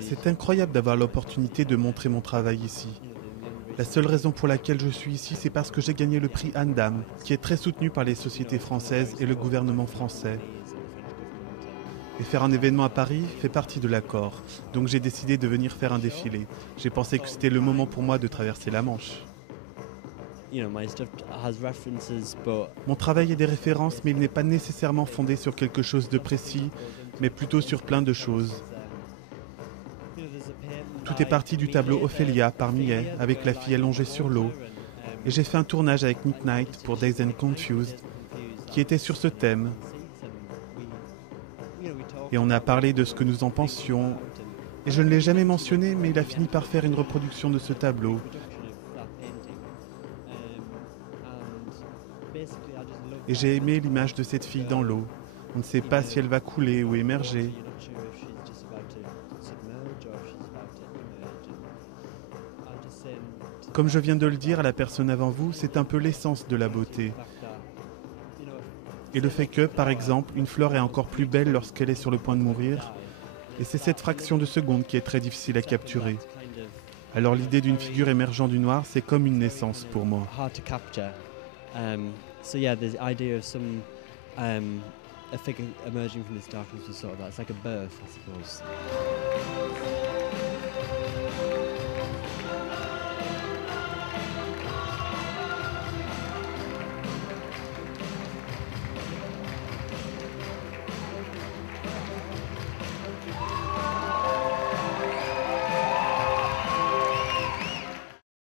C'est incroyable d'avoir l'opportunité de montrer mon travail ici. La seule raison pour laquelle je suis ici, c'est parce que j'ai gagné le prix Andam, qui est très soutenu par les sociétés françaises et le gouvernement français. Et faire un événement à Paris fait partie de l'accord, donc j'ai décidé de venir faire un défilé. J'ai pensé que c'était le moment pour moi de traverser la Manche. Mon travail a des références, mais il n'est pas nécessairement fondé sur quelque chose de précis, mais plutôt sur plein de choses. Tout est parti du tableau Ophélia par Millet, avec la fille allongée sur l'eau. Et j'ai fait un tournage avec Nick Knight pour Dazed and Confused, qui était sur ce thème. Et on a parlé de ce que nous en pensions. Et je ne l'ai jamais mentionné, mais il a fini par faire une reproduction de ce tableau. Et j'ai aimé l'image de cette fille dans l'eau. On ne sait pas si elle va couler ou émerger. Comme je viens de le dire à la personne avant vous, c'est un peu l'essence de la beauté. Et le fait que, par exemple, une fleur est encore plus belle lorsqu'elle est sur le point de mourir, et c'est cette fraction de seconde qui est très difficile à capturer. Alors l'idée d'une figure émergeant du noir, c'est comme une naissance pour moi. A figure emerging from this darkness was sort of that's like a birth, I suppose.